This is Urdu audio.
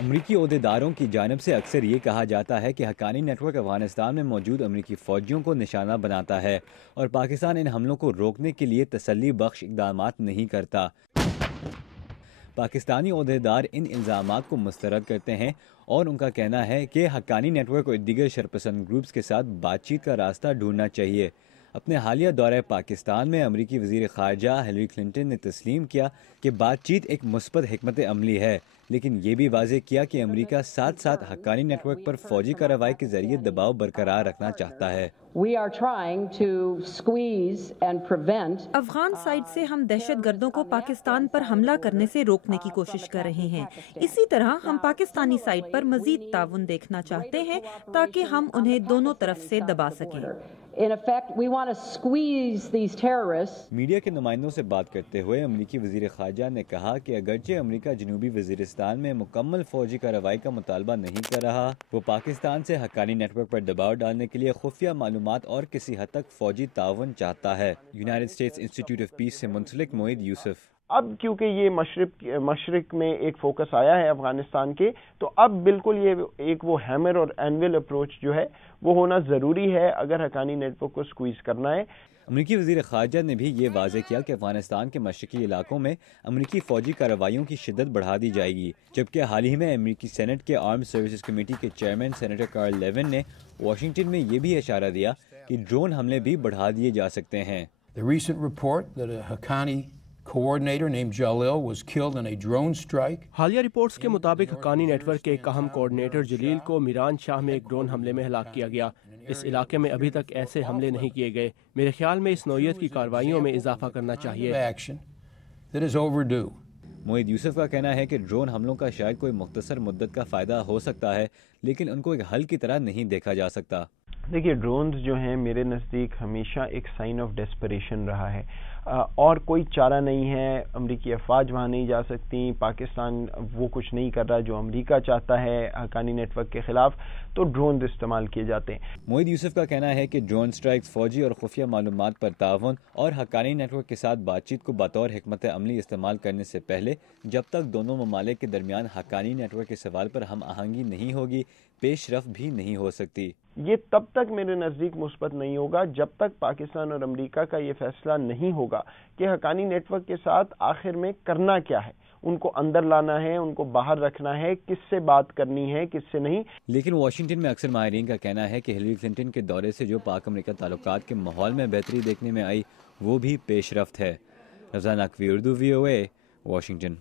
امریکی عہدیداروں کی جانب سے اکثر یہ کہا جاتا ہے کہ حقانی نیٹ ورک افغانستان میں موجود امریکی فوجیوں کو نشانہ بناتا ہے اور پاکستان ان حملوں کو روکنے کے لیے تسلی بخش اقدامات نہیں کرتا۔ پاکستانی عہدیدار ان الزامات کو مسترد کرتے ہیں اور ان کا کہنا ہے کہ حقانی نیٹ ورک اور دیگر شرپسند گروپس کے ساتھ بات چیت کا راستہ ڈھونڈنا چاہیے۔ اپنے حالیہ دورہ پاکستان میں امریکی وزیر خارجہ ہلری کلنٹن نے تسلیم کیا کہ بات چیت ایک مثبت حکمت عملی ہے، لیکن یہ بھی واضح کیا کہ امریکہ ساتھ ساتھ حقانی نیٹ ورک پر فوجی کارروائی کے ذریعے دباؤ برقرار رکھنا چاہتا ہے۔ افغان سائٹ سے ہم دہشت گردوں کو پاکستان پر حملہ کرنے سے روکنے کی کوشش کر رہے ہیں۔ اسی طرح ہم پاکستانی سائٹ پر مزید تعاون دیکھنا چاہتے ہیں تاکہ ہم انہیں دونوں طرف سے دبا سکیں۔ میڈیا کے نمائندوں سے بات کرتے ہوئے امریکی وزیر خارجہ نے کہا کہ اگرچہ امریکہ جنوبی وزیرستان میں مکمل فوجی کارروائی کا مطالبہ نہیں کر رہا، وہ پاکستان سے حقانی نیٹ ورک پر دباؤ ڈالنے کے لیے خفیہ معلومات اور کسی حد تک فوجی تعاون چاہتا ہے۔ یونائیٹڈ اسٹیٹس انسٹی ٹیوٹ آف پیس سے منسلک موید یوسف۔ اب کیونکہ یہ مشرق میں ایک فوکس آیا ہے افغانستان کے، تو اب بالکل یہ ایک وہ ہیمر اور اینول اپروچ جو ہے وہ ہونا ضروری ہے اگر حقانی نیٹ ورک کو سکویز کرنا ہے۔ امریکی وزیر خارجہ نے بھی یہ واضح کیا کہ افغانستان کے مشرقی علاقوں میں امریکی فوجی کارروائیوں کی شدت بڑھا دی جائے گی، جبکہ حال ہی میں امریکی سینٹ کے آرمڈ سروسز کمیٹی کے چیئرمین سینیٹر کارل لیون نے واشنگٹن میں یہ بھی اشارہ دیا کہ ڈرون حملے بھی بڑھا دیے جا سکتے ہیں۔ The recent report that a Haqqani coordinator named Jalil was killed in a drone strike. حالیہ رپورٹس کے مطابق حقانی نیٹ ورک کے ایک اہم کوآرڈینیٹر جلیل کو میران شاہ میں ایک ڈرون حملے میں ہلاک کیا گیا۔ اس علاقے میں ابھی تک ایسے حملے نہیں کیے گئے۔ میرے خیال میں اس نوعیت کی کارروائیوں میں اضافہ کرنا چاہیے۔ Action that is overdue. موید یوسف کا کہنا ہے کہ ڈرون حملوں کا شاید کوئی مختصر مدت کا فائدہ ہو سکتا ہے، لیکن ان کو ایک حل کی طرح نہیں دیکھا جا سکتا۔ دیکھیے، ڈرونز جو ہیں میرے نزدیک ہمیشہ ایک سائن آف ڈیسپریشن رہا ہے، اور کوئی چارہ نہیں ہے۔ امریکی افواج وہاں نہیں جا سکتی، پاکستان وہ کچھ نہیں کر رہا جو امریکہ چاہتا ہے حقانی نیٹ ورک کے خلاف، تو ڈرونز استعمال کیے جاتے ہیں۔ موید یوسف کا کہنا ہے کہ ڈرون سٹرائکس فوجی اور خفیہ معلومات پر تعاون اور حقانی نیٹ ورک کے ساتھ بات چیت کو بطور حکمت عملی استعمال کرنے سے پہلے جب تک دونوں ممالک کے درمیان حقانی نیٹ ورک کے سوال پر ہم آہنگی نہیں ہوگی، پیش رفت بھی نہیں ہو سکتی۔ یہ تب تک میرے نزدیک مثبت نہیں ہوگا جب تک پاکستان اور امریکہ کا یہ فیصلہ نہیں ہوگا کہ حقانی نیٹ ورک کے ساتھ آخر میں کرنا کیا ہے۔ ان کو اندر لانا ہے، ان کو باہر رکھنا ہے، کس سے بات کرنی ہے، کس سے نہیں۔ لیکن واشنگٹن میں اکثر ماہرین کا کہنا ہے کہ ہلری کلنٹن کے دورے سے جو پاک امریکہ تعلقات کے ماحول میں بہتری دیکھنے میں آئی وہ بھی پیش رفت ہے۔ رمضان اقوی، اردو، VOA، واشنگٹن۔